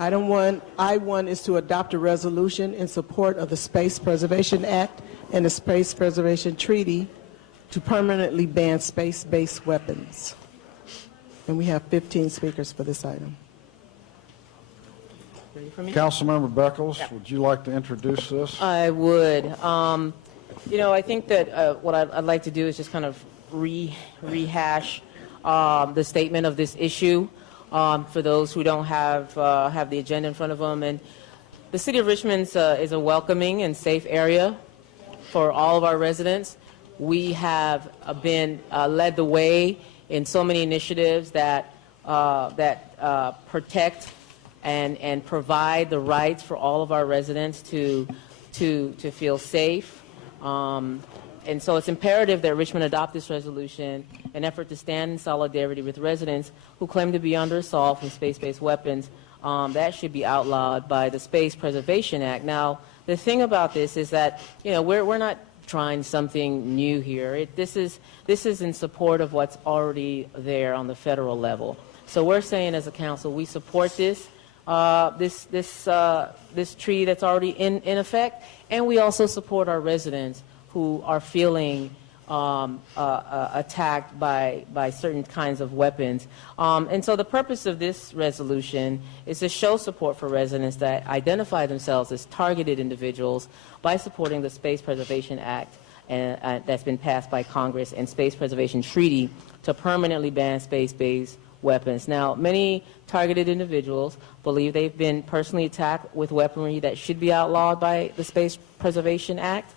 Item 1, I-1 is to adopt a resolution in support of the Space Preservation Act and the Space Preservation Treaty to permanently ban space-based weapons. And we have 15 speakers for this item. Ready for me? Councilmember Beckles, Yeah. would you like to introduce this? I would. You know, I think that what I'd like to do is just kind of rehash the statement of this issue for those who don't have the agenda in front of them. And the City of Richmond is a welcoming and safe area for all of our residents. We have been led the way in so many initiatives that protect and provide the rights for all of our residents to feel safe. And so it's imperative that Richmond adopt this resolution in an effort to stand in solidarity with residents who claim to be under assault from space-based weapons. That should be outlawed by the Space Preservation Act. Now, the thing about this is that, you know, we're not trying something new here. This is in support of what's already there on the federal level. So we're saying as a council, we support this treaty that's already in effect, and we also support our residents who are feeling attacked by certain kinds of weapons. And so the purpose of this resolution is to show support for residents that identify themselves as targeted individuals by supporting the Space Preservation Act that's been passed by Congress and Space Preservation Treaty to permanently ban space-based weapons. Now, many targeted individuals believe they've been personally attacked with weaponry that should be outlawed by the Space Preservation Act.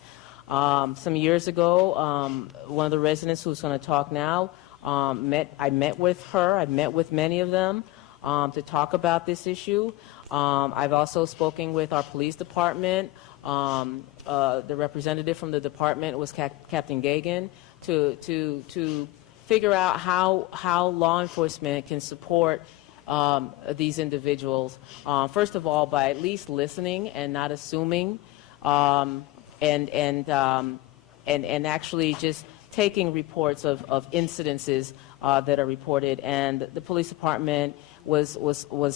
Some years ago, one of the residents who's going to talk now, I met with her, I've met with many of them to talk about this issue. I've also spoken with our police department. The representative from the department was Captain Gagan to figure out how law enforcement can support these individuals. First of all, by at least listening and not assuming, and actually just taking reports of incidences that are reported. And the police department was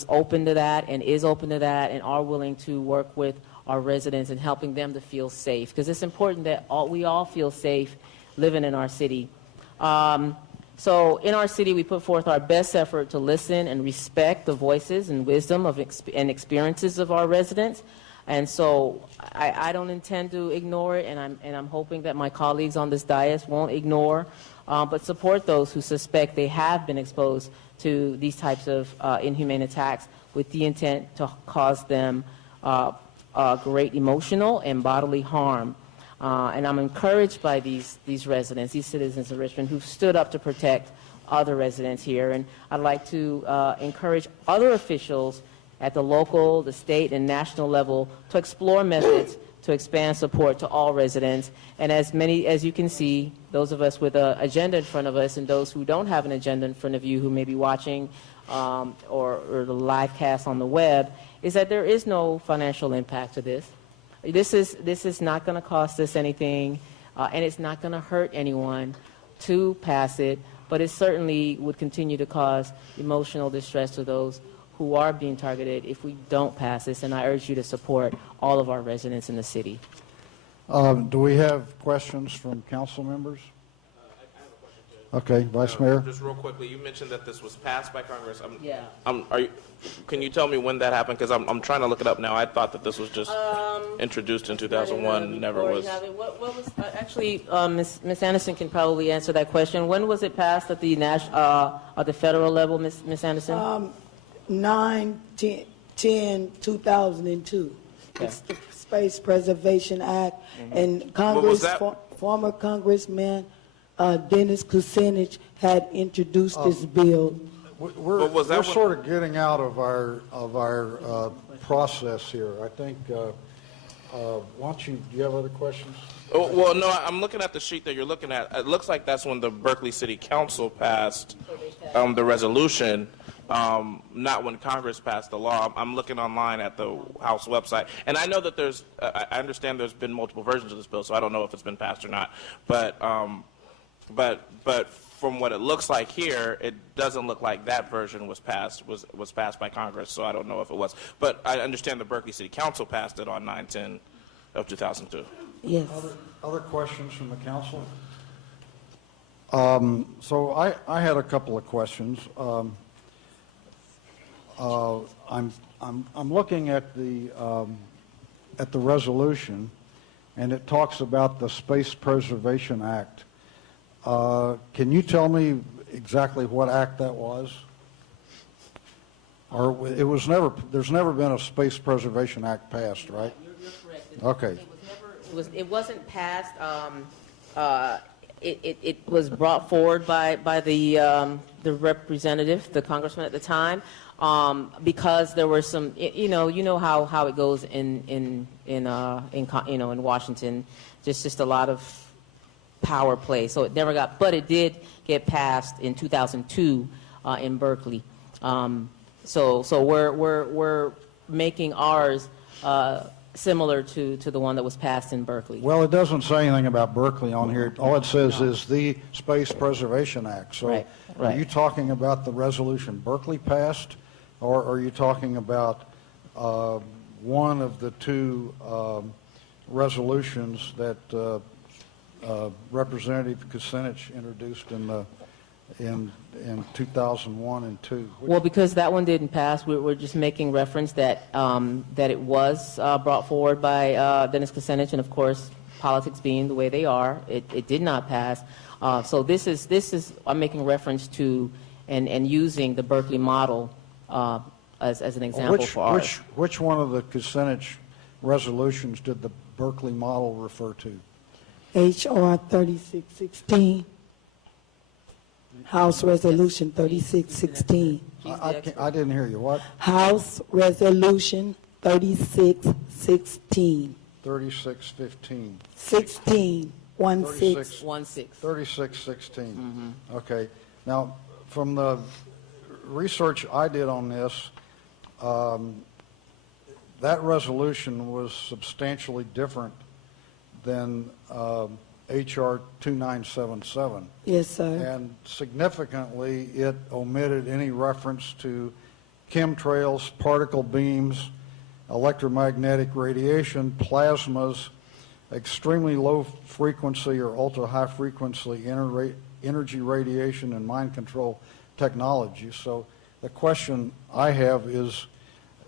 open to that and is open to that and are willing to work with our residents and helping them to feel safe, because it's important that we all feel safe living in our city. So in our city, we put forth our best effort to listen and respect the voices and wisdom and experiences of our residents. And so I don't intend to ignore it, and I'm hoping that my colleagues on this dais won't ignore, but support those who suspect they have been exposed to these types of inhumane attacks with the intent to cause them great emotional and bodily harm. And I'm encouraged by these residents, these citizens of Richmond who've stood up to protect other residents here. And I'd like to encourage other officials at the local, the state, and national level to explore methods to expand support to all residents. And as many as you can see, those of us with an agenda in front of us and those who don't have an agenda in front of you who may be watching or the live cast on the web, is that there is no financial impact to this. This is not going to cost us anything, and it's not going to hurt anyone to pass it, but it certainly would continue to cause emotional distress to those who are being targeted if we don't pass this, and I urge you to support all of our residents in the city. Do we have questions from council members? Okay, Vice Mayor. Just real quickly, you mentioned that this was passed by Congress. Yeah. Can you tell me when that happened? Because I'm trying to look it up now. I thought that this was just introduced in 2001. Never was. What was actually? Ms. Anderson can probably answer that question. When was it passed at the federal level, Ms. Anderson? 9/10/2002. Okay. It's the Space Preservation Act, and What was Congress, that? former Congressman Dennis Kucinich had introduced this bill. We're was that sort of getting out of our process here. I think. Why don't you? Do you have other questions? Oh, well, no, I'm looking at the sheet that you're looking at. It looks like that's when the Berkeley City Council passed the resolution, not when Congress passed the law. I'm looking online at the House website, and I know that I understand there's been multiple versions of this bill, so I don't know if it's been passed or not. But from what it looks like here, it doesn't look like that version was passed by Congress, so I don't know if it was. But I understand the Berkeley City Council passed it on 9/10 of 2002. Yes. Other questions from the council? So I had a couple of questions. I'm looking at the resolution, and it talks about the Space Preservation Act. Can you tell me exactly what act that was? Or it was never, there's never been a Space Preservation Act passed, right? You're correct. Okay. It wasn't passed. It was brought forward by the representative, the congressman at the time, because there were some, you know how it goes in Washington, just a lot of power play. So it never got, but it did get passed in 2002 in Berkeley. So we're making ours similar to the one that was passed in Berkeley. Well, it doesn't say anything about Berkeley on here. All it says is the Space Preservation Act. So Right. are you talking about the resolution Berkeley passed, or are you talking about one of the two resolutions that Representative Kucinich introduced in 2001 and 2? Well, because that one didn't pass, we're just making reference that that it was brought forward by Dennis Kucinich, and of course, politics being the way they are, it did not pass. So this is I'm making reference to and using the Berkeley model as an example for ours. Which one of the Kucinich resolutions did the Berkeley model refer to? H.R. 3616, House Resolution 3616. I didn't hear you. What? House Resolution 3616. 3615. 16, 16. 3616. Okay. Now, from the research I did on this, that resolution was substantially different than H.R. 2977. Yes, sir. And significantly, it omitted any reference to chemtrails, particle beams, electromagnetic radiation, plasmas, extremely low frequency or ultra-high frequency energy radiation, and mind control technology. So the question I have is,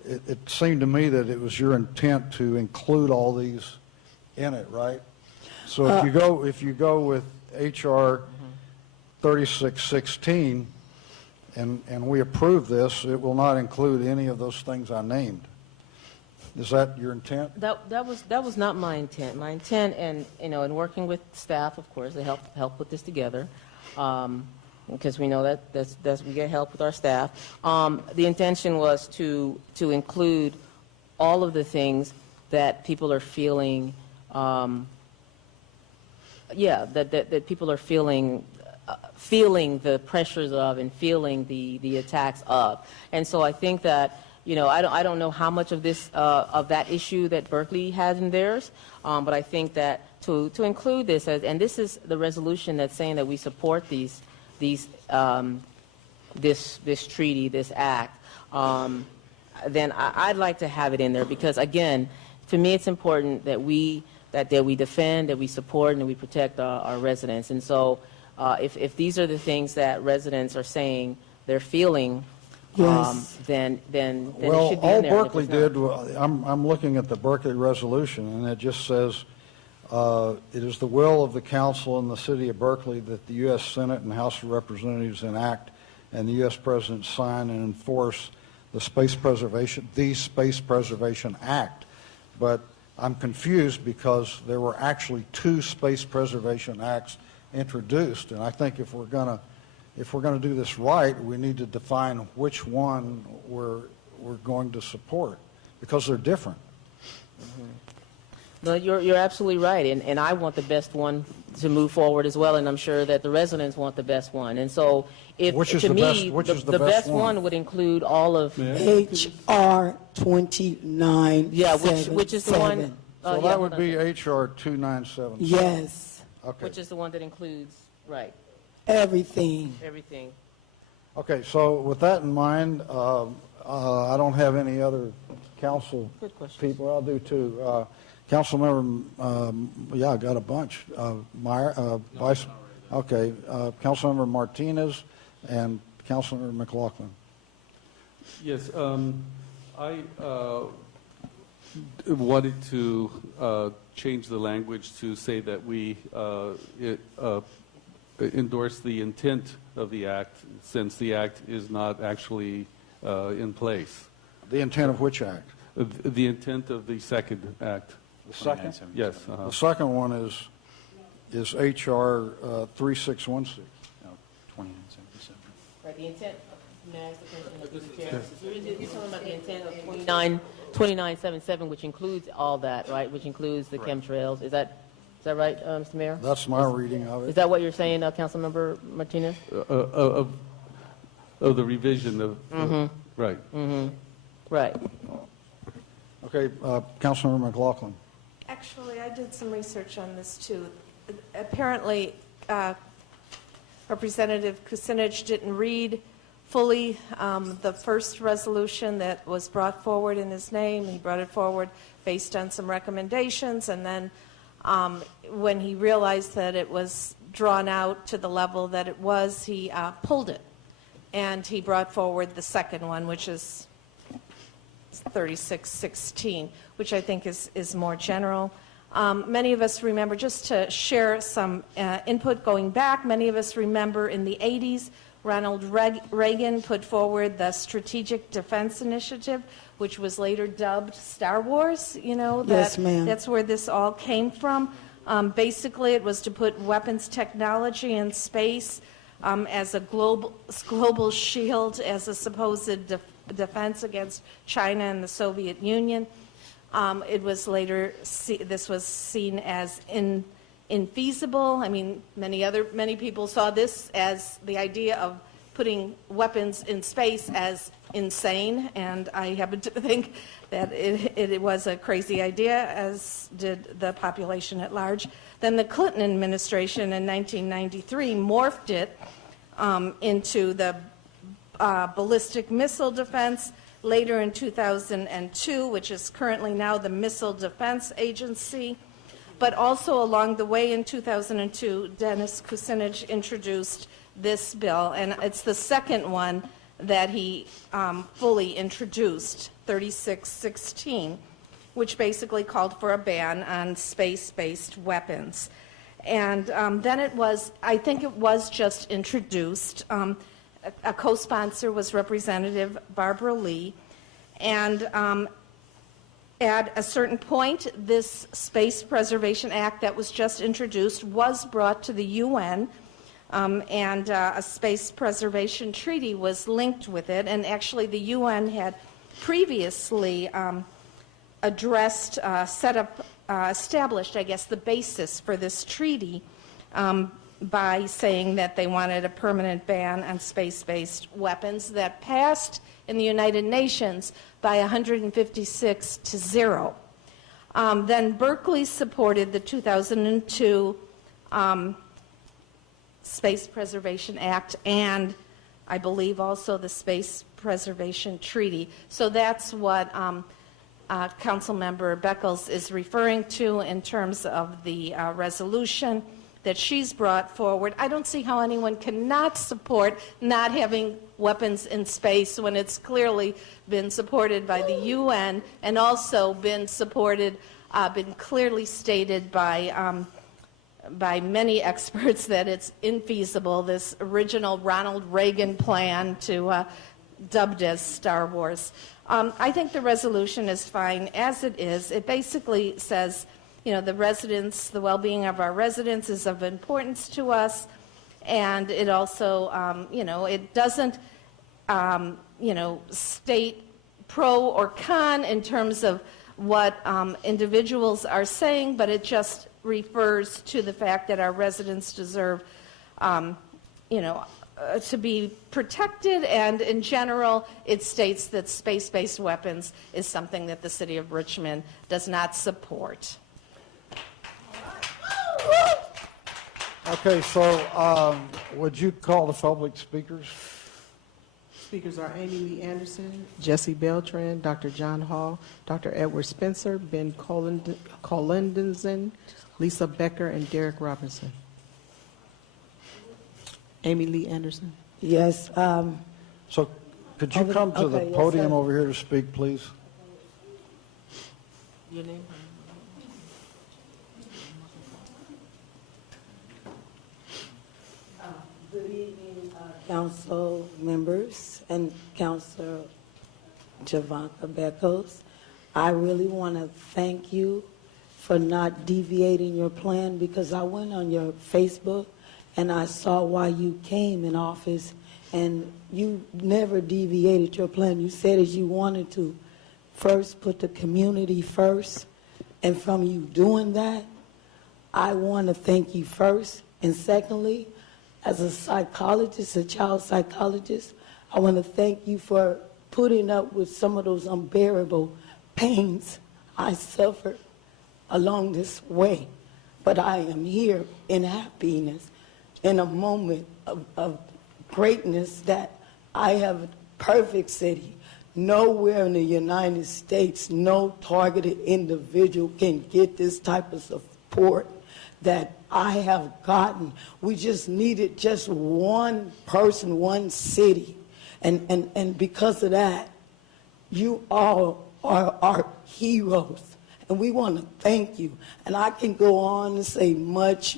it seemed to me that it was your intent to include all these in it, right? So if you go with H.R. 3616 and we approve this, it will not include any of those things I named. Is that your intent? That was not my intent. My intent, and in working with staff, of course, they help put this together, because we know that we get help with our staff. The intention was to include all of the things that people are feeling. That people are feeling the pressures of and feeling the attacks of. And so I think that, I don't know how much of this of that issue that Berkeley has in theirs, but I think that to include this and this is the resolution that's saying that we support this treaty, this act, then I'd like to have it in there, because again, to me it's important that we defend, that we support, and that we protect our residents. And so if these are the things that residents are saying they're feeling, Yes. then it Well, should be all in there. And if Berkeley it's not- did, I'm looking at the Berkeley resolution, and it just says, it is the will of the council in the city of Berkeley that the U.S. Senate and House of Representatives enact and the U.S. President sign and enforce the Space Preservation Act. But I'm confused because there were actually two Space Preservation Acts introduced, and I think if we're going to do this right, we need to define which one we're going to support, because they're different. No, you're absolutely right, and I want the best one to move forward as well, and I'm sure that the residents want the best one. And so, Which is to the me, best- which is the best best one? one would include all of H.R. 2977. Yeah, which is the one. So yeah, that hold would on. be H.R. 2977. Yes. Okay. Which is the one that includes, right. Everything. Everything. Okay, so with that in mind, I don't have any other council Good question. people. I'll do two. Councilmember, yeah, I got a bunch. Vice, okay, Councilmember Martinez and Councilmember McLaughlin. Yes, I wanted to change the language to say that we endorse the intent of the act, since the act is not actually in place. The intent of which act? The intent of the second act. The second? Yes. The second one is HR 3616. No, 2977. Right, the intent, may I ask the question, Mr. Chair? You're talking about the intent of 2977, which includes all that, right? Which includes the chemtrails. Is that right, Mr. Mayor? That's my reading of Is it. that what you're saying, Councilmember Martinez? Of the revision of, right. Right. Okay, Councilmember McLaughlin. Actually, I did some research on this, too. Apparently, Representative Kucinich didn't read fully the first resolution that was brought forward in his name. He brought it forward based on some recommendations, and then when he realized that it was drawn out to the level that it was, he pulled it. And he brought forward the second one, which is 3616, which I think is more general. Many of us remember, just to share some input going back, many of us remember in the 80s, Ronald Reagan put forward the Strategic Defense Initiative, which was later dubbed Star Wars. You know, Yes, ma'am. that's where this all came from. Basically, it was to put weapons technology in space as a global shield, as a supposed defense against China and the Soviet Union. It was later, this was seen as infeasible. I mean, many people saw this as the idea of putting weapons in space as insane, and I happen to think that it was a crazy idea, as did the population at large. Then the Clinton administration in 1993 morphed it into the ballistic missile defense, later in 2002, which is currently now the Missile Defense Agency. But also along the way in 2002, Dennis Kucinich introduced this bill, and it's the second one that he fully introduced, 3616, which basically called for a ban on space-based weapons. And then I think it was just introduced. A co-sponsor was Representative Barbara Lee, and at a certain point, this Space Preservation Act that was just introduced was brought to the UN, and a Space Preservation Treaty was linked with it, and actually the UN had previously established, I guess, the basis for this treaty by saying that they wanted a permanent ban on space-based weapons that passed in the United Nations by 156-0. Then Berkeley supported the 2002 Space Preservation Act and I believe also the Space Preservation Treaty. So that's what Councilmember Beckles is referring to in terms of the resolution that she's brought forward. I don't see how anyone cannot support not having weapons in space when it's clearly been supported by the UN and also been supported, been clearly stated by many experts that it's infeasible, this original Ronald Reagan plan to dubbed as Star Wars. I think the resolution is fine as it is. It basically says, you know, the residents, the well-being of our residents is of importance to us, and it also, you know, it doesn't, you know, state pro or con in terms of what individuals are saying, but it just refers to the fact that our residents deserve, you know, to be protected, and in general, it states that space-based weapons is something that the city of Richmond does not support. Okay, so would you call the public speakers? Speakers are Amy Lee Anderson, Jesse Beltran, Dr. John Hall, Dr. Edward Spencer, Ben Colendenson, Lisa Becker, and Derek Robinson. Amy Lee Anderson. Yes, So could you come to the Okay, yes, podium sir. over here to speak, please? Your name? Good evening, council members and Councilor Javanka Beckos. I really want to thank you for not deviating your plan, because I went on your Facebook and I saw why you came in office, and you never deviated your plan. You said as you wanted to first put the community first, and from you doing that, I want to thank you first. And secondly, as a psychologist, a child psychologist, I want to thank you for putting up with some of those unbearable pains I suffered along this way. But I am here in happiness, in a moment of greatness, that I have a perfect city. Nowhere in the United States, no targeted individual can get this type of support that I have gotten. We just needed just one person, one city. And because of that, you all are our heroes. And we want to thank you. And I can go on and say much,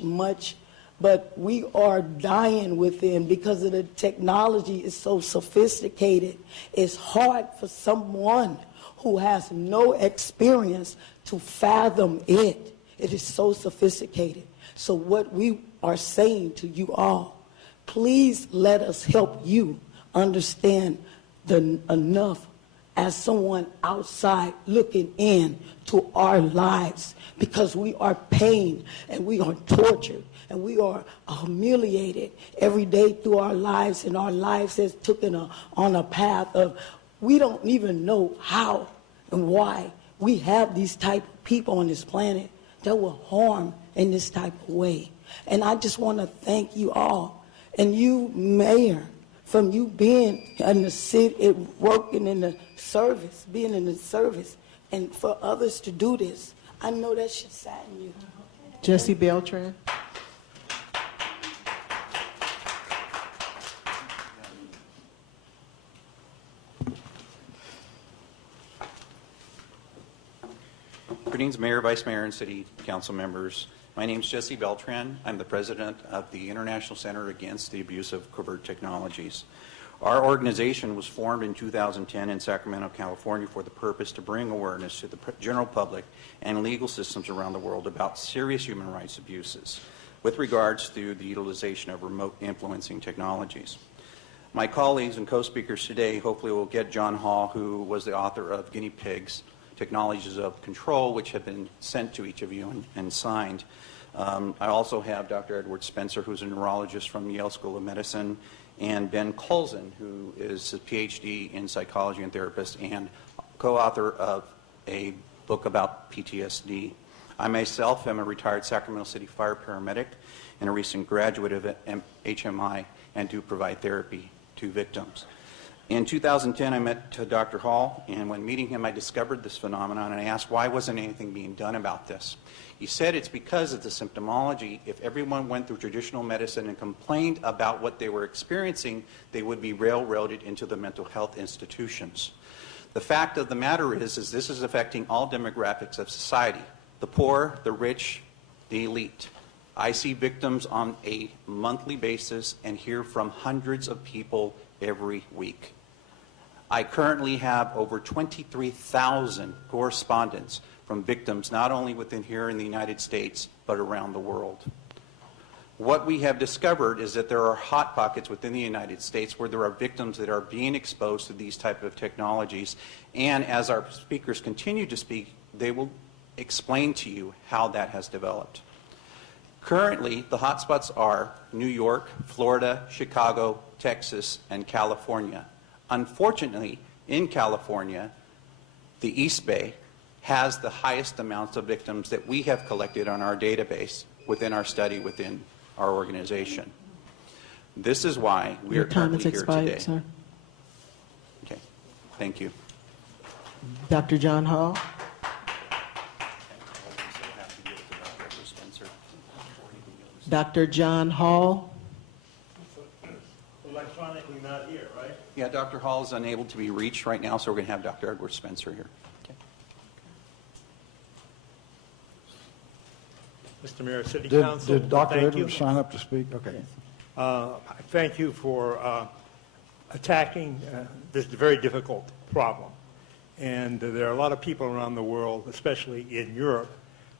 but we are dying within because of the technology is so sophisticated. It's hard for someone who has no experience to fathom it. It is so sophisticated. So what we are saying to you all, please let us help you understand enough as someone outside looking in to our lives, because we are pained and we are tortured and we are humiliated every day through our lives, and our lives has taken on a path of we don't even know how and why we have these type of people on this planet that will harm in this type of way. And I just want to thank you all, and you, Mayor, from you being in the city, working in the service, being in the service, and for others to do this. I know that should sadden you. Jesse Beltran. Greetings, Mayor, Vice Mayor, and City Council members. My name is Jesse Beltran. I'm the president of the International Center Against the Abuse of Covert Technologies. Our organization was formed in 2010 in Sacramento, California, for the purpose to bring awareness to the general public and legal systems around the world about serious human rights abuses with regards to the utilization of remote influencing technologies. My colleagues and co-speakers today hopefully will get John Hall, who was the author of Guinea Pigs, Technologies of Control, which have been sent to each of you and signed. I also have Dr. Edward Spencer, who's a neurologist from Yale School of Medicine, and Ben Coulson, who is a PhD in psychology and therapist and co-author of a book about PTSD. I myself am a retired Sacramento City fire paramedic and a recent graduate of HMI, and do provide therapy to victims. In 2010, I met Dr. Hall, and when meeting him, I discovered this phenomenon, and I asked why wasn't anything being done about this. He said it's because of the symptomology. If everyone went through traditional medicine and complained about what they were experiencing, they would be railroaded into the mental health institutions. The fact of the matter is this is affecting all demographics of society, the poor, the rich, the elite. I see victims on a monthly basis and hear from hundreds of people every week. I currently have over 23,000 correspondents from victims, not only within here in the United States, but around the world. What we have discovered is that there are hot pockets within the United States where there are victims that are being exposed to these type of technologies. And as our speakers continue to speak, they will explain to you how that has developed. Currently, the hotspots are New York, Florida, Chicago, Texas, and California. Unfortunately, in California, the East Bay has the highest amounts of victims that we have collected on our database within our study within our organization. This is why we Your are time currently has here today. expired, sir. Okay, thank you. Dr. John Hall. Dr. John Hall. Electronically not here, right? Yeah, Dr. Hall is unable to be reached right now, so we're going to have Dr. Edward Spencer here. Okay. Mr. Mayor, City Did Council, Dr. thank you. Edwards sign up to speak? Okay. Thank you for attacking this very difficult problem. And there are a lot of people around the world, especially in Europe,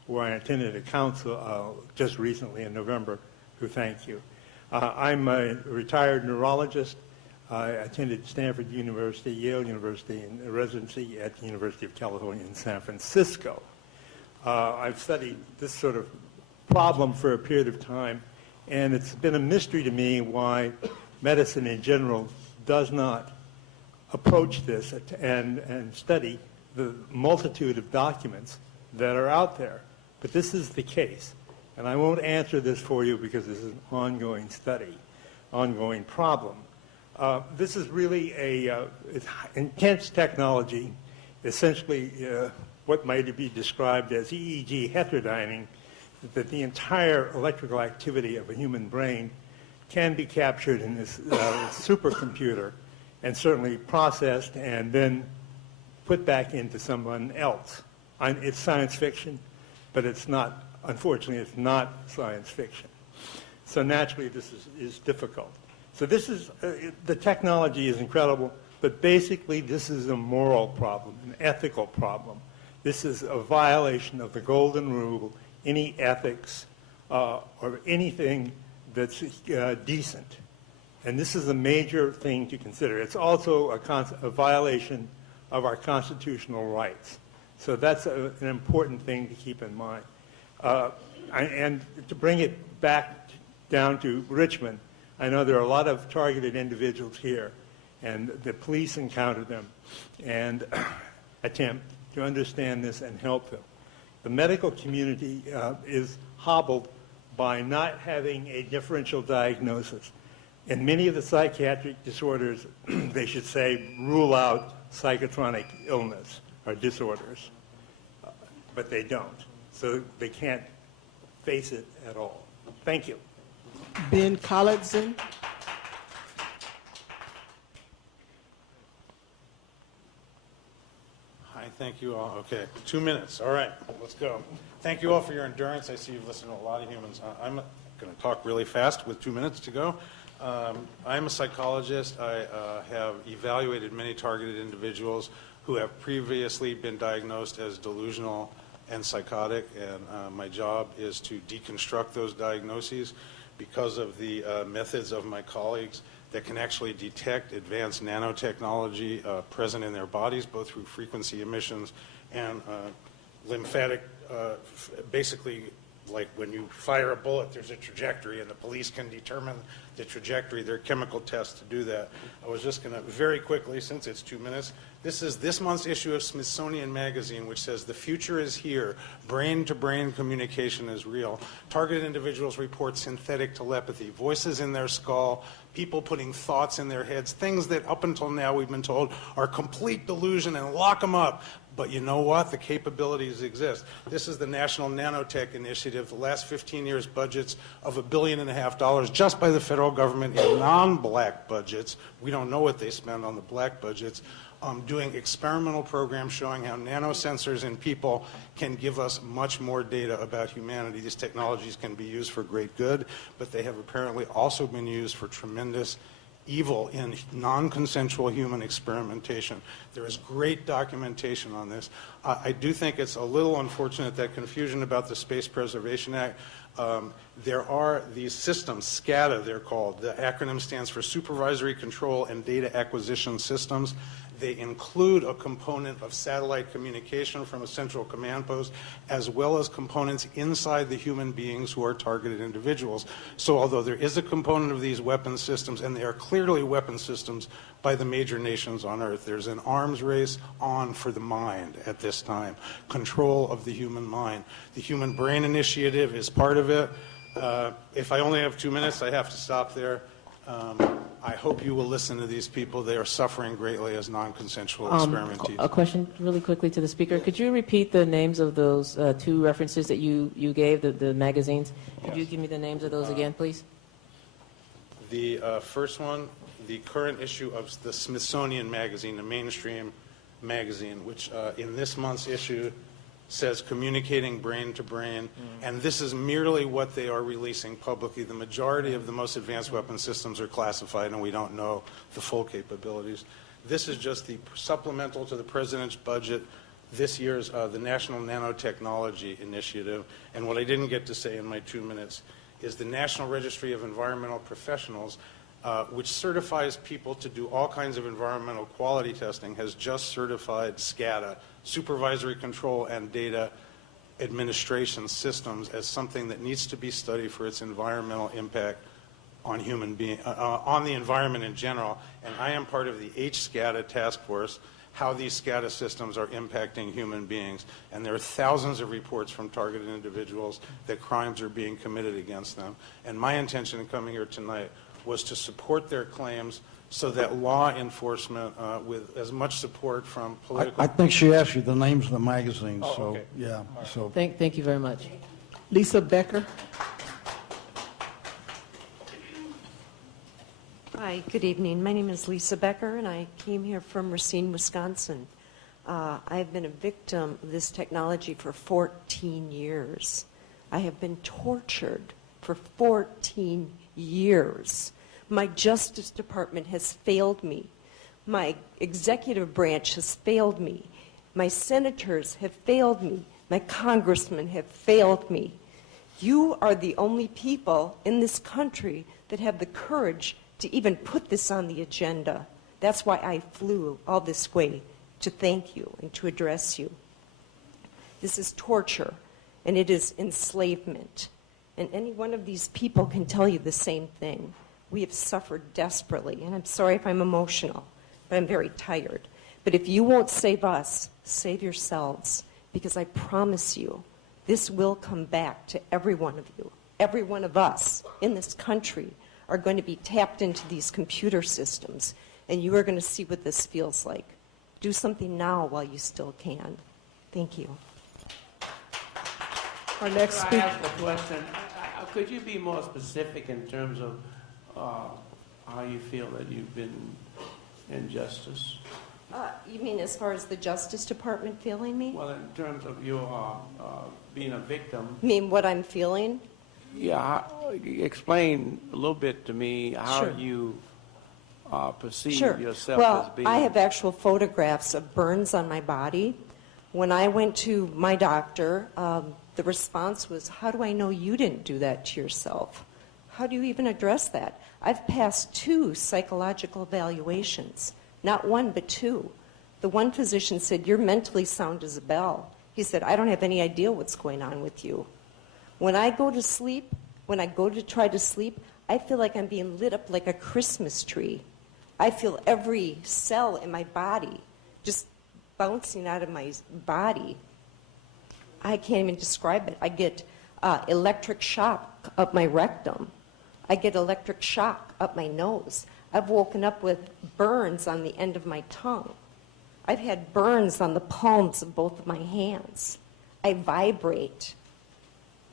where I attended a council just recently in November, who thank you. I'm a retired neurologist. I attended Stanford University, Yale University, and a residency at the University of California in San Francisco. I've studied this sort of problem for a period of time, and it's been a mystery to me why medicine in general does not approach this and study the multitude of documents that are out there. But this is the case. And I won't answer this for you because this is an ongoing study, ongoing problem. This is really a intense technology, essentially what might be described as EEG heterodyning, that the entire electrical activity of a human brain can be captured in this supercomputer and certainly processed and then put back into someone else. It's science fiction, but it's not, unfortunately, it's not science fiction. So naturally, this is difficult. So this is, the technology is incredible, but basically this is a moral problem, an ethical problem. This is a violation of the golden rule, any ethics or anything that's decent. And this is a major thing to consider. It's also a violation of our constitutional rights. So that's an important thing to keep in mind. And to bring it back down to Richmond, I know there are a lot of targeted individuals here, and the police encounter them and attempt to understand this and help them. The medical community is hobbled by not having a differential diagnosis. In many of the psychiatric disorders, they should say, rule out psychotronic illness or disorders, but they don't. So they can't face it at all. Thank you. Ben Collinson. Hi, thank you all. Okay, 2 minutes. All right, let's go. Thank you all for your endurance. I see you've listened to a lot of humans. I'm going to talk really fast with 2 minutes to go. I'm a psychologist. I have evaluated many targeted individuals who have previously been diagnosed as delusional and psychotic, and my job is to deconstruct those diagnoses because of the methods of my colleagues that can actually detect advanced nanotechnology present in their bodies, both through frequency emissions and lymphatic, basically like when you fire a bullet, there's a trajectory, and the police can determine the trajectory. There are chemical tests to do that. I was just going to very quickly, since it's 2 minutes, this is this month's issue of Smithsonian Magazine, which says the future is here. Brain-to-brain communication is real. Targeted individuals report synthetic telepathy, voices in their skull, people putting thoughts in their heads, things that up until now we've been told are complete delusion and lock them up. But you know what? The capabilities exist. This is the National Nanotech Initiative, the last 15 years budgets of $1.5 billion just by the federal government in non-black budgets. We don't know what they spend on the black budgets. Doing experimental programs showing how nanosensors in people can give us much more data about humanity. These technologies can be used for great good, but they have apparently also been used for tremendous evil in non-consensual human experimentation. There is great documentation on this. I do think it's a little unfortunate that confusion about the Space Preservation Act. There are these systems, SCADA they're called. The acronym stands for Supervisory Control and Data Acquisition Systems. They include a component of satellite communication from a central command post, as well as components inside the human beings who are targeted individuals. So although there is a component of these weapon systems, and they are clearly weapon systems by the major nations on Earth, there's an arms race on for the mind at this time, control of the human mind. The Human Brain Initiative is part of it. If I only have 2 minutes, I have to stop there. I hope you will listen to these people. They are suffering greatly as non-consensual experimentees. A question really quickly to the speaker. Could you repeat the names of those two references that you gave, the magazines? Could you give me the names of those again, please? The first one, the current issue of the Smithsonian Magazine, the mainstream magazine, which in this month's issue says communicating brain to brain, and this is merely what they are releasing publicly. The majority of the most advanced weapon systems are classified, and we don't know the full capabilities. This is just the supplemental to the president's budget this year's the National Nanotechnology Initiative. And what I didn't get to say in my 2 minutes is the National Registry of Environmental Professionals, which certifies people to do all kinds of environmental quality testing, has just certified SCADA, Supervisory Control and Data Administration Systems, as something that needs to be studied for its environmental impact on on the environment in general. And I am part of the HSCADA task force, how these SCADA systems are impacting human beings. And there are thousands of reports from targeted individuals that crimes are being committed against them. And my intention in coming here tonight was to support their claims so that law enforcement, with as much support from political... I think she asked you the names of the magazines, Oh, so, okay. yeah. So Thank you very much. Lisa Becker. Hi, good evening. My name is Lisa Becker, and I came here from Racine, Wisconsin. I've been a victim of this technology for 14 years. I have been tortured for 14 years. My Justice Department has failed me. My executive branch has failed me. My senators have failed me. My congressmen have failed me. You are the only people in this country that have the courage to even put this on the agenda. That's why I flew all this way, to thank you and to address you. This is torture, and it is enslavement. And any one of these people can tell you the same thing. We have suffered desperately, and I'm sorry if I'm emotional, but I'm very tired. But if you won't save us, save yourselves, because I promise you, this will come back to every one of you. Every one of us in this country are going to be tapped into these computer systems, and you are going to see what this feels like. Do something now while you still can. Thank you. Our next Could I speaker. ask a question? Could you be more specific in terms of how you feel that you've been injustice? You mean as far as the Justice Department feeling me? Well, in terms of your being a victim. You mean what I'm feeling? Yeah, explain a little bit to me how Sure. you perceive Sure. yourself Well, as being. I have actual photographs of burns on my body. When I went to my doctor, the response was, how do I know you didn't do that to yourself? How do you even address that? I've passed 2 psychological evaluations, not 1, but 2. The one physician said, you're mentally sound as a bell. He said, I don't have any idea what's going on with you. When I go to sleep, when I go to try to sleep, I feel like I'm being lit up like a Christmas tree. I feel every cell in my body just bouncing out of my body. I can't even describe it. I get electric shock up my rectum. I get electric shock up my nose. I've woken up with burns on the end of my tongue. I've had burns on the palms of both of my hands. I vibrate.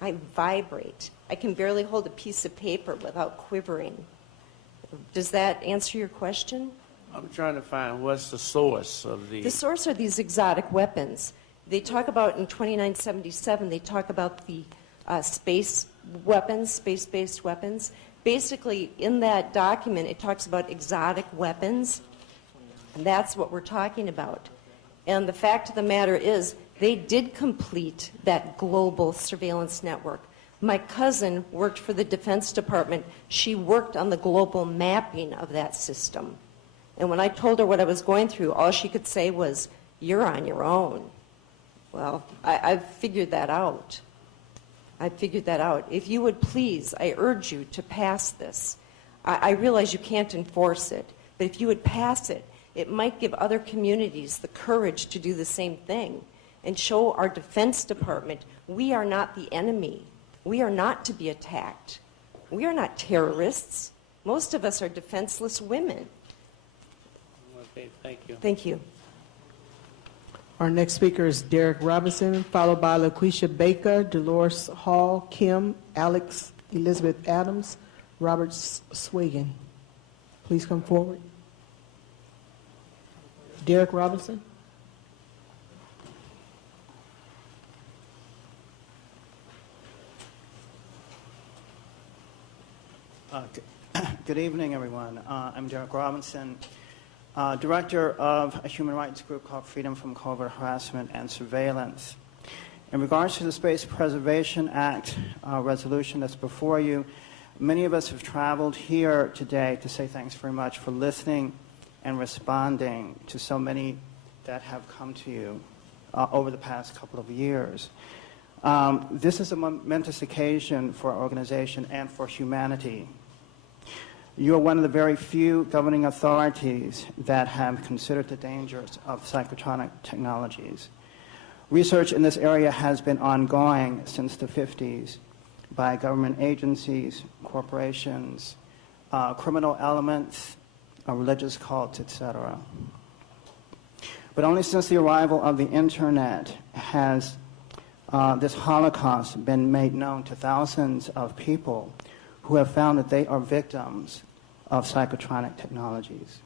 I vibrate. I can barely hold a piece of paper without quivering. Does that answer your question? I'm trying to find what's the source of the. The source are these exotic weapons. They talk about in 2977, they talk about the space weapons, space-based weapons. Basically, in that document, it talks about exotic weapons, and that's what we're talking about. And the fact of the matter is, they did complete that global surveillance network. My cousin worked for the Defense Department. She worked on the global mapping of that system. And when I told her what I was going through, all she could say was, you're on your own. Well, I've figured that out. I figured that out. If you would please, I urge you to pass this. I realize you can't enforce it, but if you would pass it, it might give other communities the courage to do the same thing and show our Defense Department we are not the enemy. We are not to be attacked. We are not terrorists. Most of us are defenseless women. Okay, thank you. Thank you. Our next speaker is Derek Robinson, followed by LaQuisha Baker, Dolores Hall, Kim, Alex, Elizabeth Adams, Robert Swiggin. Please come forward. Derek Robinson. Good evening, everyone. I'm Derek Robinson, Director of a human rights group called Freedom from Covert Harassment and Surveillance. In regards to the Space Preservation Act resolution that's before you, many of us have traveled here today to say thanks very much for listening and responding to so many that have come to you over the past couple of years. This is a momentous occasion for our organization and for humanity. You are one of the very few governing authorities that have considered the dangers of psychotronic technologies. Research in this area has been ongoing since the 50s by government agencies, corporations, criminal elements, religious cults, etc. But only since the arrival of the internet has this Holocaust been made known to thousands of people who have found that they are victims of psychotronic technologies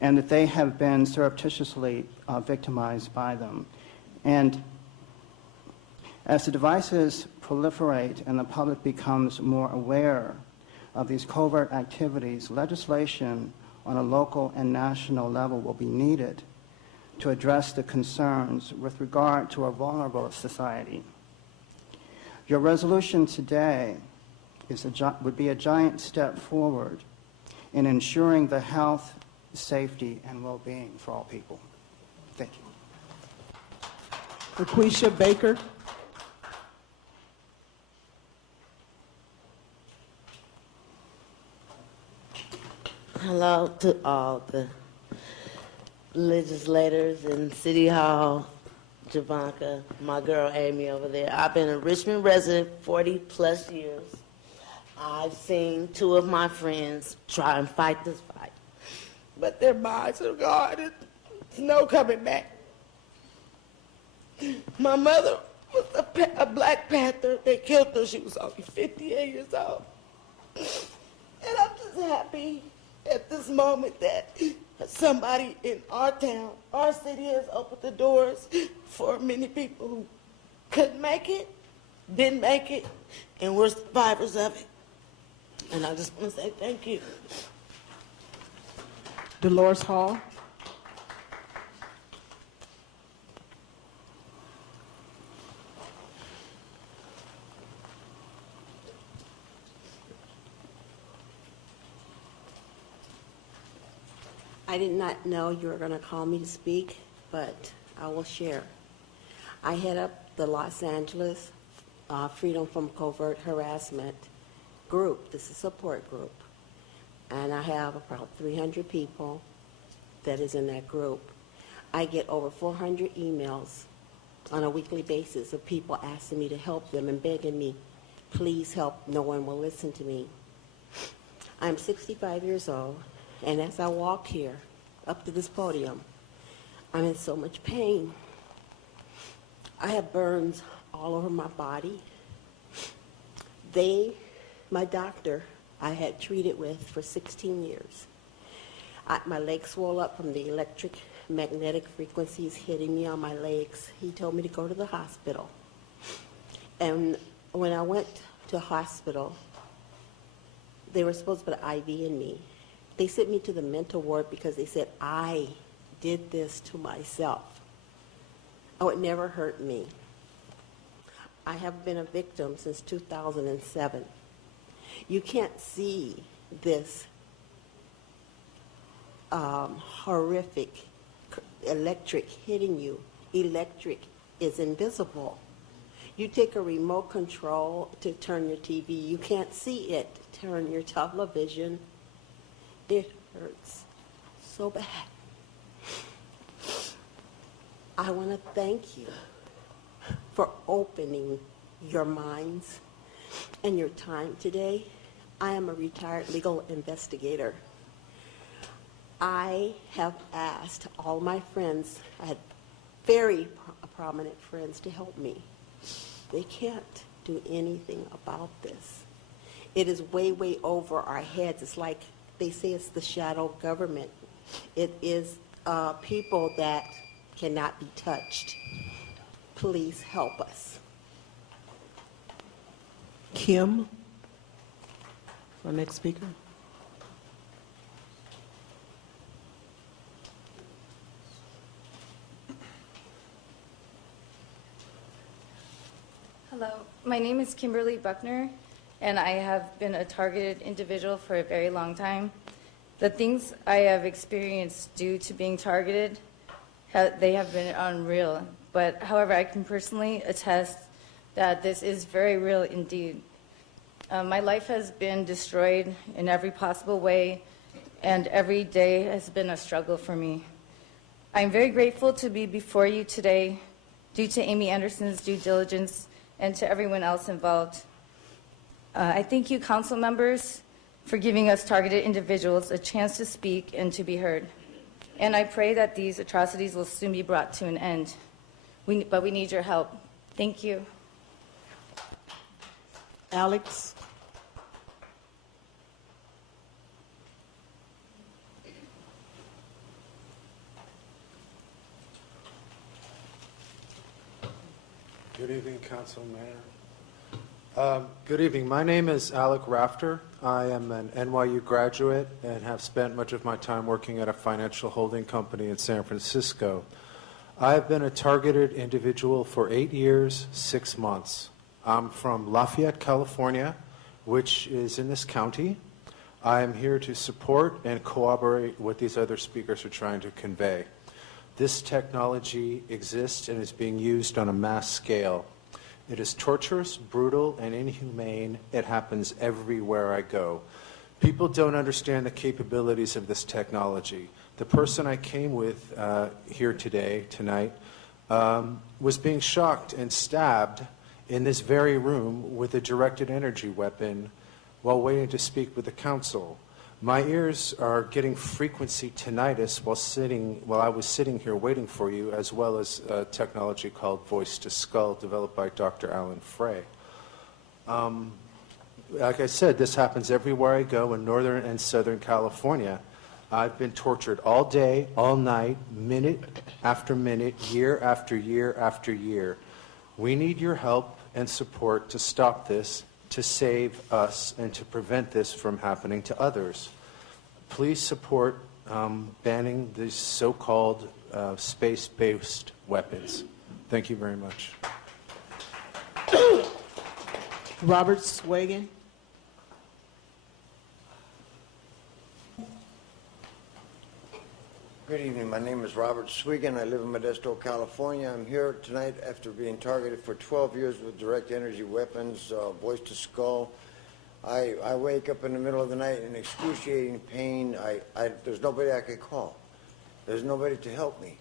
and that they have been surreptitiously victimized by them. And as the devices proliferate and the public becomes more aware of these covert activities, legislation on a local and national level will be needed to address the concerns with regard to a vulnerable society. Your resolution today would be a giant step forward in ensuring the health, safety, and well-being for all people. Thank you. LaQuisha Baker. Hello to all the legislators in City Hall, Javanka, my girl Amy over there. I've been a Richmond resident 40 plus years. I've seen two of my friends try and fight this fight, but their minds are gone and there's no coming back. My mother was a Black Panther. They killed her. She was only 58 years old. And I'm just happy at this moment that somebody in our town, our city, has opened the doors for many people who couldn't make it, didn't make it, and were survivors of it. And I just want to say thank you. Dolores Hall. I did not know you were going to call me to speak, but I will share. I head up the Los Angeles Freedom from Covert Harassment group. This is a support group. And I have about 300 people that is in that group. I get over 400 emails on a weekly basis of people asking me to help them and begging me, please help, no one will listen to me. I'm 65 years old, and as I walk here up to this podium, I'm in so much pain. I have burns all over my body. My doctor, I had treated with for 16 years. My legs swelled up from the electromagnetic frequencies hitting me on my legs. He told me to go to the hospital. And when I went to hospital, they were supposed to put an IV in me. They sent me to the mental ward because they said I did this to myself. Oh, it never hurt me. I have been a victim since 2007. You can't see this horrific electric hitting you. Electric is invisible. You take a remote control to turn your TV. You can't see it. Turn your television. It hurts so bad. I want to thank you for opening your minds and your time today. I am a retired legal investigator. I have asked all my friends, I had very prominent friends, to help me. They can't do anything about this. It is way, way over our heads. It's like they say it's the shadow government. It is people that cannot be touched. Please help us. Kim, our next speaker. Hello, my name is Kimberly Buckner, and I have been a targeted individual for a very long time. The things I have experienced due to being targeted, they have been unreal. But however, I can personally attest that this is very real indeed. My life has been destroyed in every possible way, and every day has been a struggle for me. I'm very grateful to be before you today due to Amy Anderson's due diligence and to everyone else involved. I thank you, council members, for giving us targeted individuals a chance to speak and to be heard. And I pray that these atrocities will soon be brought to an end. But we need your help. Thank you. Alex. Good evening, Council Mayor. Good evening. My name is Alec Rafter. I am an NYU graduate and have spent much of my time working at a financial holding company in San Francisco. I have been a targeted individual for 8 years, 6 months. I'm from Lafayette, California, which is in this county. I am here to support and corroborate what these other speakers are trying to convey. This technology exists and is being used on a mass scale. It is torturous, brutal, and inhumane. It happens everywhere I go. People don't understand the capabilities of this technology. The person I came with here tonight, was being shocked and stabbed in this very room with a directed energy weapon while waiting to speak with the council. My ears are getting frequency tinnitus while I was sitting here waiting for you, as well as a technology called Voice to Skull developed by Dr. Alan Frey. Like I said, this happens everywhere I go in Northern and Southern California. I've been tortured all day, all night, minute after minute, year after year after year. We need your help and support to stop this, to save us, and to prevent this from happening to others. Please support banning these so-called space-based weapons. Thank you very much. Robert Swagan. Good evening. My name is Robert Swigan. I live in Modesto, California. I'm here tonight after being targeted for 12 years with direct energy weapons, Voice to Skull. I wake up in the middle of the night in excruciating pain. There's nobody I could call. There's nobody to help me.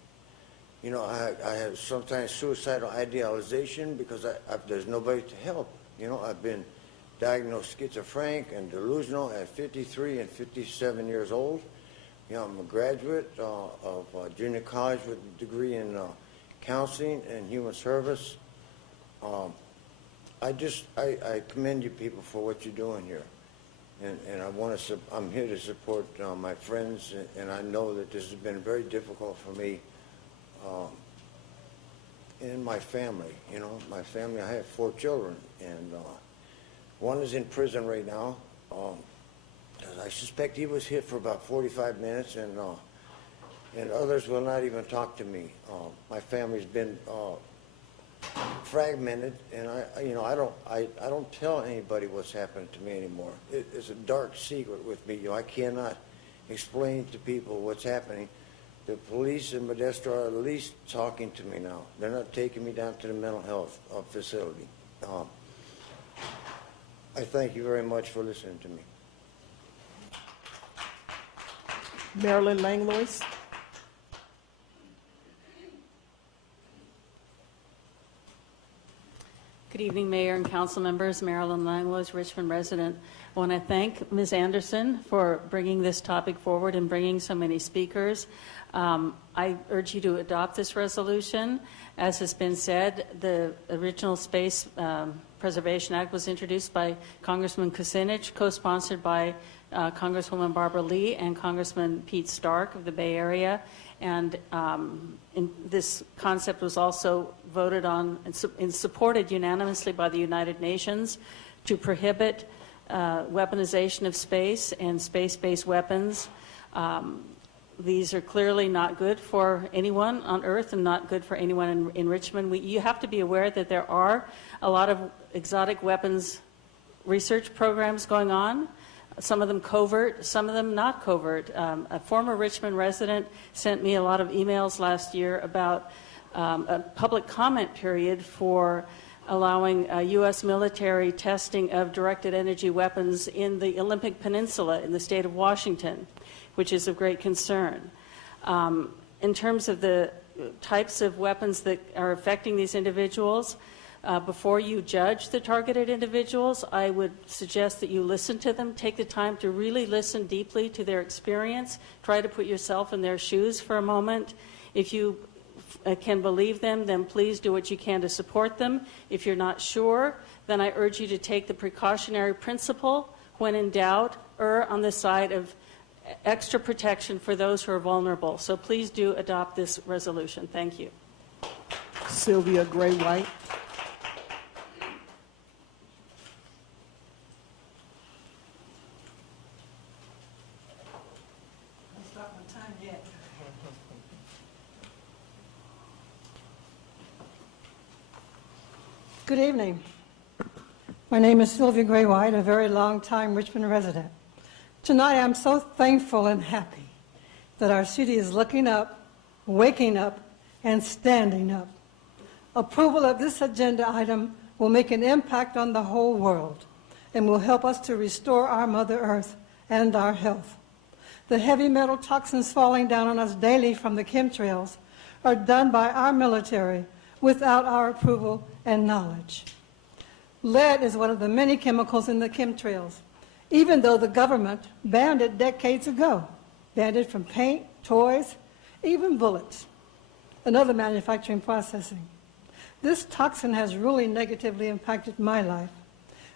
You know, I have sometimes suicidal idealization because there's nobody to help. You know, I've been diagnosed schizophrenic and delusional at 53 and 57 years old. You know, I'm a graduate of junior college with a degree in counseling and human service. I commend you people for what you're doing here, and I'm here to support my friends, and I know that this has been very difficult for me and my family. You know, my family. I have 4 children, and one is in prison right now. I suspect he was hit for about 45 minutes, and others will not even talk to me. My family's been fragmented, and I don't tell anybody what's happened to me anymore. It's a dark secret with me. You know, I cannot explain to people what's happening. The police in Modesto are at least talking to me now. They're not taking me down to the mental health facility. I thank you very much for listening to me. Marilyn Langlois. Good evening, Mayor and council members. Marilyn Langlois, Richmond resident. I want to thank Ms. Anderson for bringing this topic forward and bringing so many speakers. I urge you to adopt this resolution. As has been said, the original Space Preservation Act was introduced by Congressman Kucinich, co-sponsored by Congresswoman Barbara Lee and Congressman Pete Stark of the Bay Area. And this concept was also voted on and supported unanimously by the United Nations to prohibit weaponization of space and space-based weapons. These are clearly not good for anyone on Earth and not good for anyone in Richmond. You have to be aware that there are a lot of exotic weapons research programs going on. Some of them covert, some of them not covert. A former Richmond resident sent me a lot of emails last year about a public comment period for allowing U.S. military testing of directed energy weapons in the Olympic Peninsula in the state of Washington, which is of great concern. In terms of the types of weapons that are affecting these individuals, before you judge the targeted individuals, I would suggest that you listen to them, take the time to really listen deeply to their experience, try to put yourself in their shoes for a moment. If you can believe them, then please do what you can to support them. If you're not sure, then I urge you to take the precautionary principle. When in doubt, err on the side of extra protection for those who are vulnerable. So please do adopt this resolution. Thank you. Sylvia Gray White. Good evening. My name is Sylvia Gray White, a very long-time Richmond resident. Tonight I'm so thankful and happy that our city is looking up, waking up, and standing up. Approval of this agenda item will make an impact on the whole world and will help us to restore our Mother Earth and our health. The heavy metal toxins falling down on us daily from the chemtrails are done by our military without our approval and knowledge. Lead is one of the many chemicals in the chemtrails, even though the government banned it decades ago, banned it from paint, toys, even bullets, and other manufacturing processing. This toxin has really negatively impacted my life.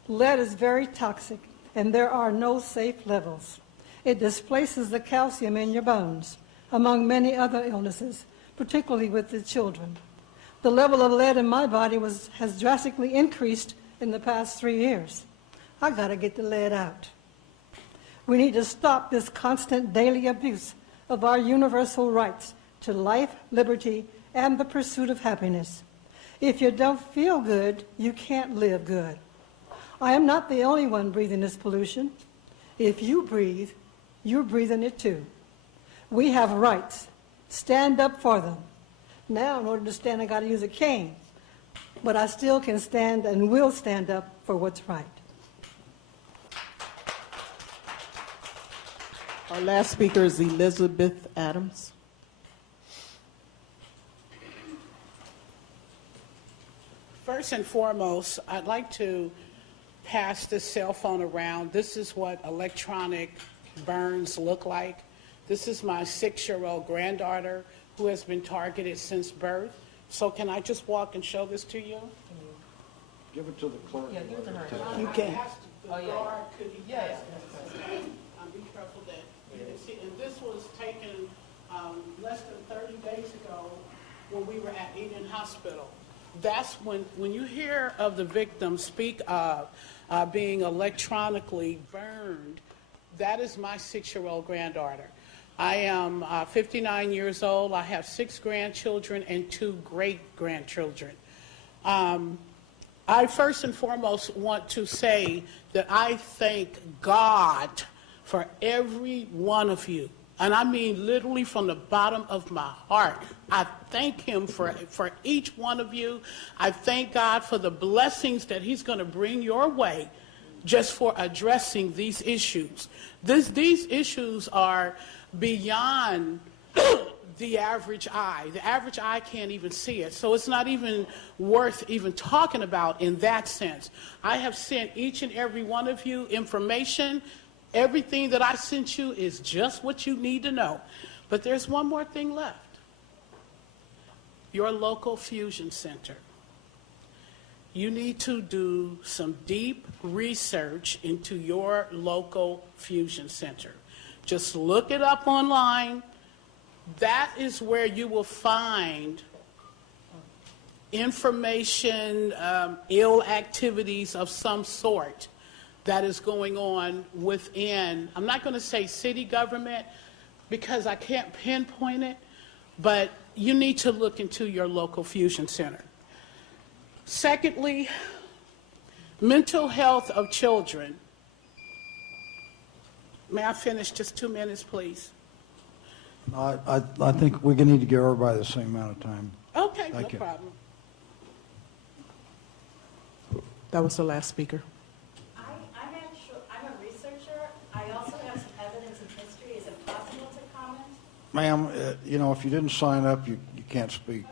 Lead is very toxic, and there are no safe levels. It displaces the calcium in your bones, among many other illnesses, particularly with the children. The level of lead in my body has drastically increased in the past 3 years. I got to get the lead out. We need to stop this constant daily abuse of our universal rights to life, liberty, and the pursuit of happiness. If you don't feel good, you can't live good. I am not the only one breathing this pollution. If you breathe, you're breathing it too. We have rights. Stand up for them. Now, in order to stand, I got to use a cane. But I still can stand and will stand up for what's right. Our last speaker is Elizabeth Adams. First and foremost, I'd like to pass this cell phone around. This is what electronic burns look like. This is my 6-year-old granddaughter who has been targeted since birth. So can I just walk and show this to you? Give it to the clerk. Yeah, give it to her. You can. Oh, yeah. Be careful that you can see. And this was taken less than 30 days ago when we were at Eden Hospital. That's when you hear of the victim speak of being electronically burned, that is my 6-year-old granddaughter. I am 59 years old. I have 6 grandchildren and 2 great-grandchildren. I first and foremost want to say that I thank God for every one of you. And I mean literally from the bottom of my heart. I thank him for each one of you. I thank God for the blessings that he's going to bring your way just for addressing these issues. These issues are beyond the average eye. The average eye can't even see it. So it's not even worth even talking about in that sense. I have sent each and every one of you information. Everything that I sent you is just what you need to know. But there's one more thing left. Your local fusion center. You need to do some deep research into your local fusion center. Just look it up online. That is where you will find information, ill activities of some sort that is going on within, I'm not going to say city government because I can't pinpoint it, but you need to look into your local fusion center. Secondly, mental health of children. May I finish just 2 minutes, please? I think we need to give everybody the same amount of time. Okay, Thank no you. problem. That was the last speaker. I'm a researcher. I also have some evidence and history. Is it possible to comment? Ma'am, if you didn't sign up, you can't speak.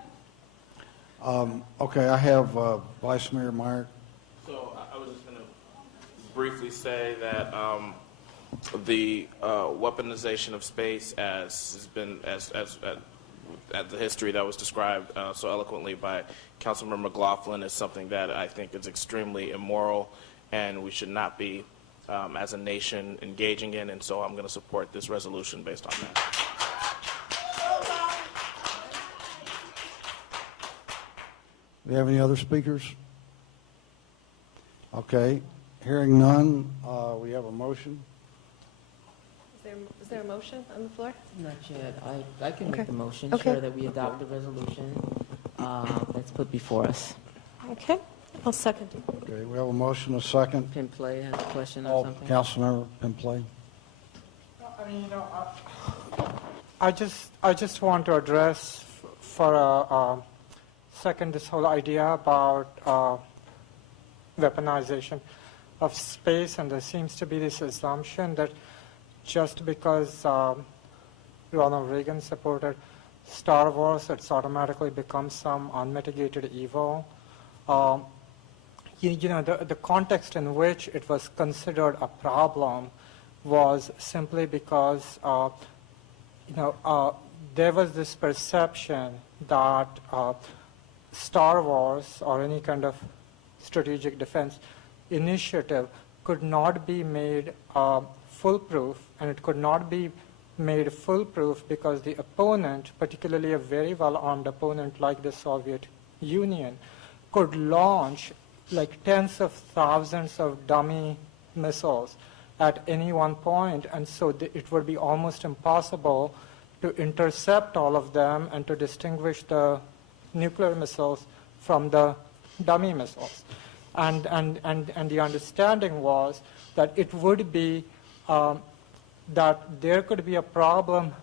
Okay, I have Vice Mayor Meyer. So I was just going to briefly say that the weaponization of space, as has been as the history that was described so eloquently by Councilmember McLaughlin, is something that I think is extremely immoral, and we should not be, as a nation, engaging in. And so I'm going to support this resolution based on that. Do we have any other speakers? Okay, hearing none, we have a motion. Is there a motion on the floor? Not yet. I can Okay. make the motion, Okay. sure, that we adopt the resolution that's put before us. Okay, I'll second. Okay, we have a motion, a second. Pin Play has a question or something? Councilmember Pimplay. I mean, I just want to address for a second this whole idea about weaponization of space, and there seems to be this assumption that just because Ronald Reagan supported Star Wars, it's automatically becomes some unmitigated evil. The context in which it was considered a problem was simply because there was this perception that Star Wars or any kind of strategic defense initiative could not be made foolproof, and it could not be made foolproof because the opponent, particularly a very well-armed opponent like the Soviet Union, could launch like tens of thousands of dummy missiles at any one point, and so it would be almost impossible to intercept all of them and to distinguish the nuclear missiles from the dummy missiles. And the understanding was that it would be that there could be a problem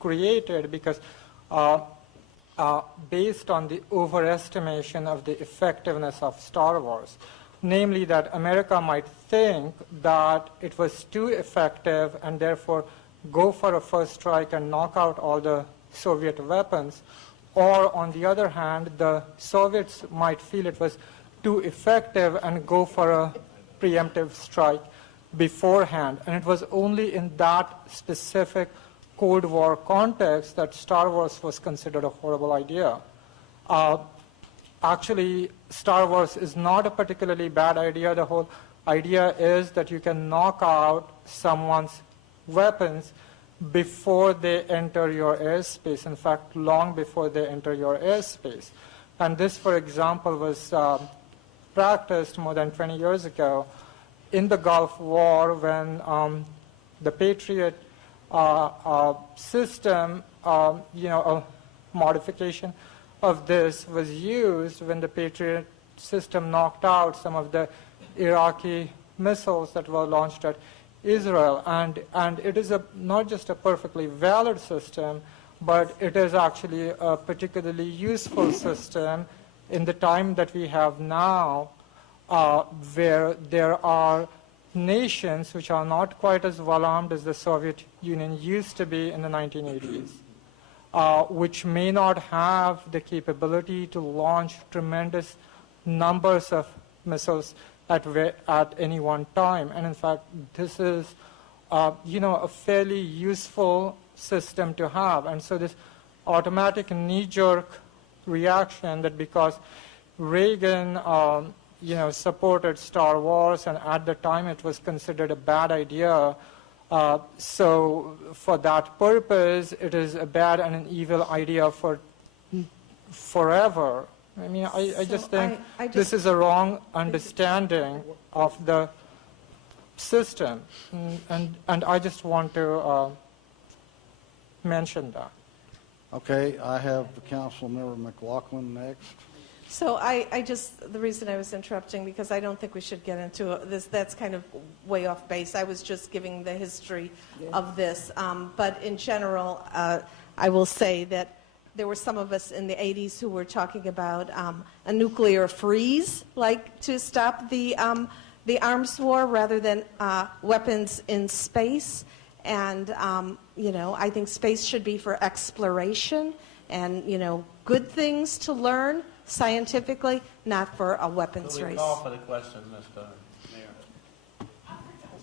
created because based on the overestimation of the effectiveness of Star Wars, namely that America might think that it was too effective and therefore go for a first strike and knock out all the Soviet weapons, or on the other hand, the Soviets might feel it was too effective and go for a preemptive strike beforehand. And it was only in that specific Cold War context that Star Wars was considered a horrible idea. Actually, Star Wars is not a particularly bad idea. The whole idea is that you can knock out someone's weapons before they enter your airspace, in fact, long before they enter your airspace. And this, for example, was practiced more than 20 years ago in the Gulf War when the Patriot system, a modification of this was used when the Patriot system knocked out some of the Iraqi missiles that were launched at Israel. And it is not just a perfectly valid system, but it is actually a particularly useful system in the time that we have now, where there are nations which are not quite as well armed as the Soviet Union used to be in the 1980s. which may not have the capability to launch tremendous numbers of missiles at any one time. And in fact, this is, a fairly useful system to have. And so this automatic knee-jerk reaction that because Reagan, supported Star Wars, and at the time it was considered a bad idea, so for that purpose, it is a bad and an evil idea for forever. I mean, I just think this is a wrong understanding of the system, and I just want to mention that. Okay, I have the council member McLaughlin next. So the reason I was interrupting, because I don't think we should get into this, that's kind of way off base. I was just giving the history of this. But in general, I will say that there were some of us in the 80s who were talking about a nuclear freeze, like to stop the arms war rather than weapons in space. And, I think space should be for exploration and, good things to learn scientifically, not for a weapons race. Call for the question, Mr. Mayor.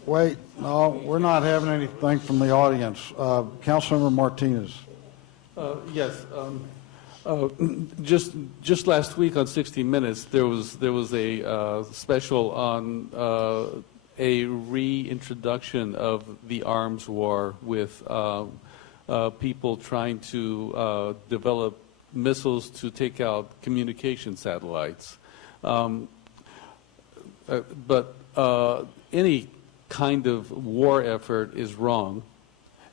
Wait, no, we're not having anything from the audience. Councilmember Martinez. Yes. Just last week on 60 Minutes, there was a special on a reintroduction of the arms war with people trying to develop missiles to take out communication satellites. But any kind of war effort is wrong,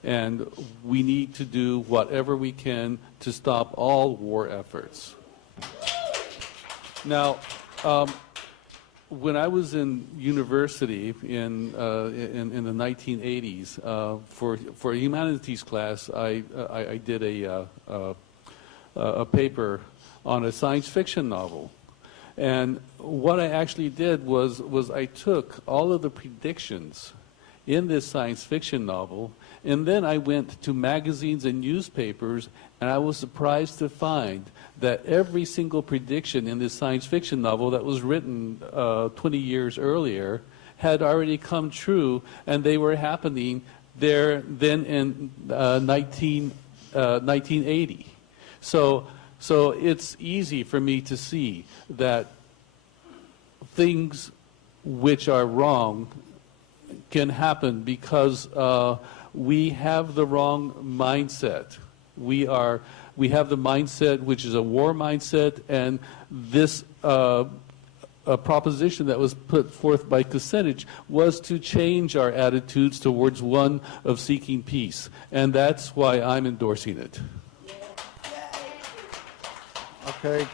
and we need to do whatever we can to stop all war efforts. Now, when I was in university in the 1980s, for a humanities class, I did a paper on a science fiction novel. And what I actually did was I took all of the predictions in this science fiction novel, and then I went to magazines and newspapers, and I was surprised to find that every single prediction in this science fiction novel that was written 20 years earlier had already come true, and they were happening there then in 1980. So it's easy for me to see that things which are wrong can happen because we have the wrong mindset. We have the mindset which is a war mindset, and this a proposition that was put forth by Kucinich was to change our attitudes towards one of seeking peace, and that's why I'm endorsing it. Okay,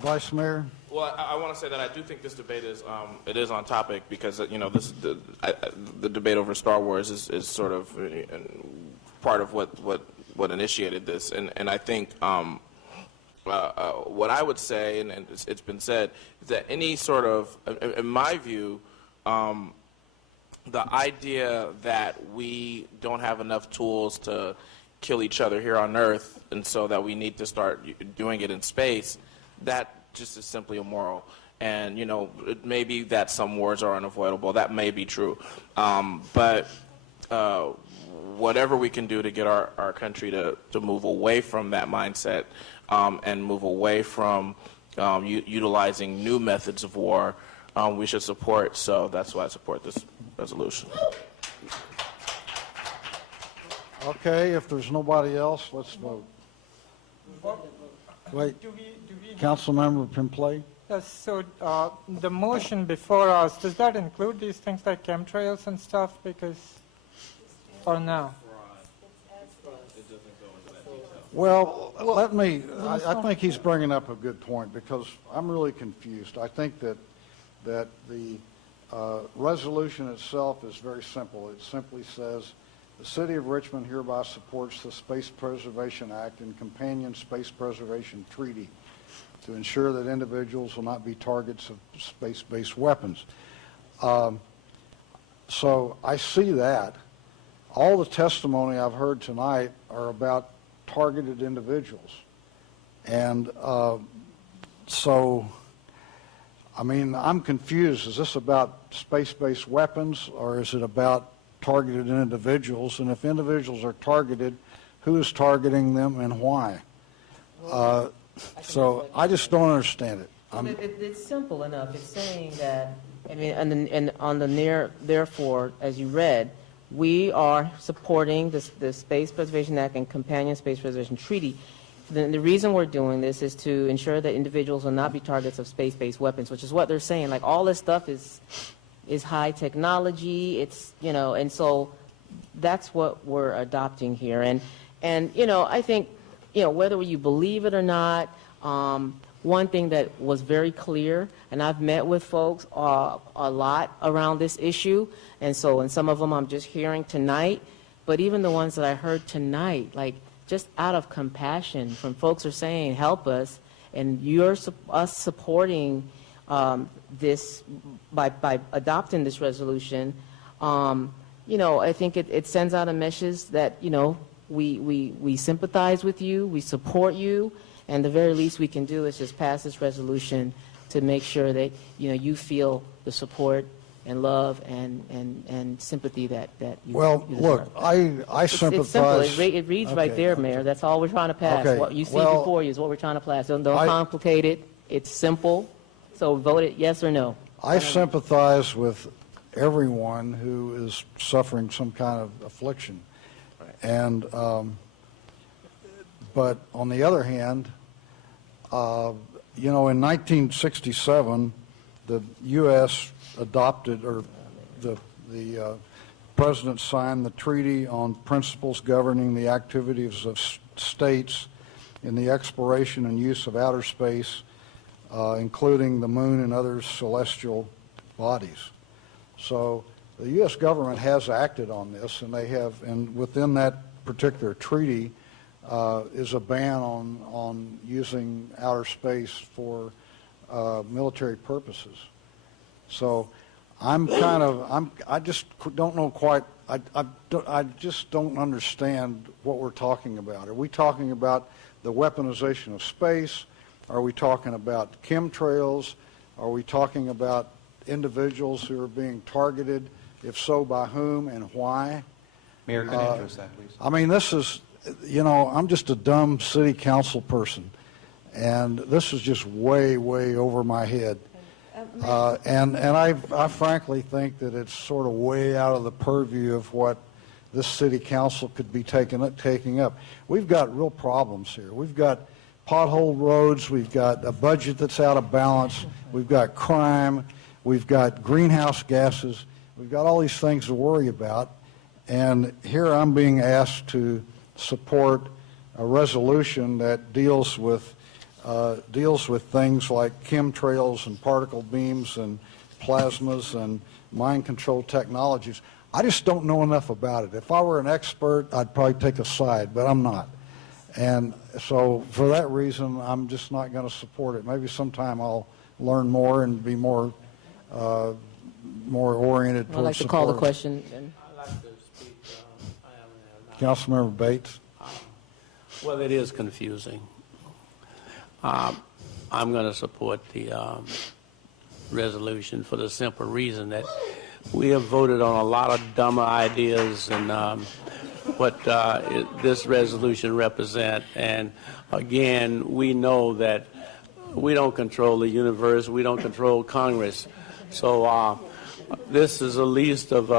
Vice Mayor. Well, I want to say that I do think this debate is it is on topic because this the debate over Star Wars is sort of part of what initiated this, and I think what I would say, and it's been said, is that any sort of, in my view, the idea that we don't have enough tools to kill each other here on Earth, and so that we need to start doing it in space, that just is simply immoral. And, it may be that some wars are unavoidable. That may be true. But whatever we can do to get our country to move away from that mindset and move away from utilizing new methods of war, we should support. So that's why I support this resolution. Okay, if there's nobody else, let's vote. Wait, Councilmember Pimplay? Yes, so the motion before us, does that include these things like chemtrails and stuff? Or no? Well, I think he's bringing up a good point because I'm really confused. I think that the resolution itself is very simple. It simply says, the City of Richmond hereby supports the Space Preservation Act and companion Space Preservation Treaty to ensure that individuals will not be targets of space-based weapons. So I see that. All the testimony I've heard tonight are about targeted individuals. And so, I mean, I'm confused. Is this about space-based weapons, or is it about targeted individuals? And if individuals are targeted, who is targeting them and why? So I just don't understand it. It's simple enough. It's saying that, I mean, and on the therefore, as you read, we are supporting the Space Preservation Act and Companion Space Preservation Treaty. The reason we're doing this is to ensure that individuals will not be targets of space-based weapons, which is what they're saying. Like, all this stuff is high technology. It's, you know, and so that's what we're adopting here. And you know, I think, you know, whether you believe it or not, one thing that was very clear, and I've met with folks a lot around this issue, and some of them I'm just hearing tonight, but even the ones that I heard tonight, like, just out of compassion, from folks are saying, help us, and us supporting this by adopting this resolution, you know, I think it sends out a message that, you know, we sympathize with you, we support you, and the very least we can do is just pass this resolution to make sure that, you know, you feel the support and love and sympathy that you Well, you look, deserve. I sympathize. It's simple. It reads right Okay, there, okay. Mayor. That's all we're trying to pass. Okay, What you see well, before you is what we're trying to pass. Don't I- complicate it. It's simple. So vote it yes or no. I sympathize with everyone who is suffering some kind of affliction. And, but on the other hand, you know, in 1967, the U.S. adopted, or the President signed the Treaty on Principles Governing the Activities of States in the Exploration and Use of Outer Space, including the moon and other celestial bodies. So the U.S. government has acted on this, and they have, and within that particular treaty is a ban on using outer space for military purposes. So I just don't know quite, I just don't understand what we're talking about. Are we talking about the weaponization of space? Are we talking about chemtrails? Are we talking about individuals who are being targeted? If so, by whom and why? Mayor, could I address that, please? I mean, this is, you know, I'm just a dumb city council person, and this is just way, way over my head. And I frankly think that it's sort of way out of the purview of what this city council could be taking up. We've got real problems here. We've got pothole roads. We've got a budget that's out of balance. We've got crime. We've got greenhouse gases. We've got all these things to worry about. And here I'm being asked to support a resolution that deals with things like chemtrails and particle beams and plasmas and mind control technologies. I just don't know enough about it. If I were an expert, I'd probably take a side, but I'm not. And so for that reason, I'm just not going to support it. Maybe sometime I'll learn more and be more oriented towards I'd like to call the support. question. I'd like to speak. Councilmember Bates. Well, it is confusing. I'm going to support the resolution for the simple reason that we have voted on a lot of dumber ideas and what this resolution represents. And again, we know that we don't control the universe. We don't control Congress. So this is the least of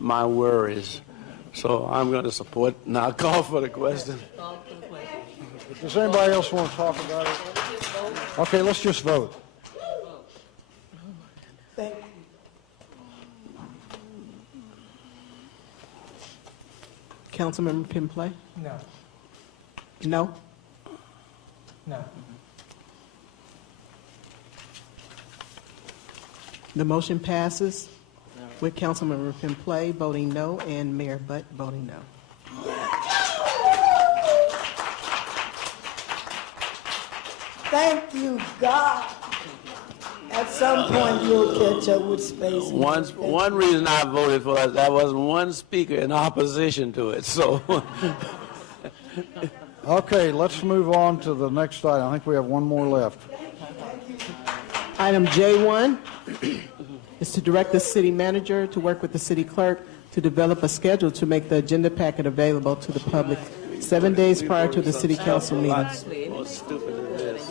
my worries. So I'm going to support, and I'll call for the question. Does anybody else want to talk about it? Okay, let's just vote. Thank you. Councilmember Pimplay? No. No? No. The motion passes with Councilmember Pimplay voting no and Mayor Butt voting no. Thank you, God. At some point, you'll catch up with space. One reason I voted for it, there wasn't one speaker in opposition to it. So Okay, let's move on to the next item. I think we have one more left. Item J1 is to direct the city manager to work with the city clerk to develop a schedule to make the agenda packet available to the public 7 days prior to the city council meeting. More stupid than this.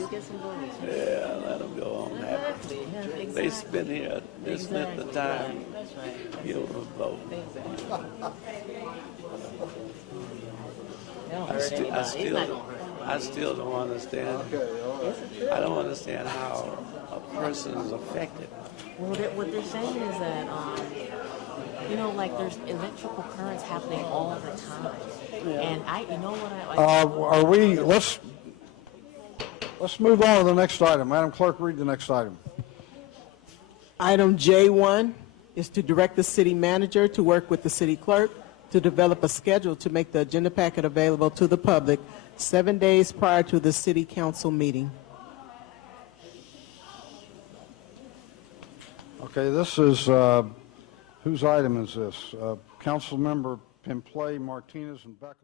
Yeah, let them go on that. They spend here, they spent the time, give them a vote. I still don't understand. I don't understand how a person is affected. Well, what they're saying is that, like there's electrical currents happening all the time. And Let's move on to the next item. Madam Clerk, read the next item. Item J1 is to direct the city manager to work with the city clerk to develop a schedule to make the agenda packet available to the public 7 days prior to the city council meeting. Okay, this is, whose item is this? Councilmember Pimplay, Martinez, and Beckles.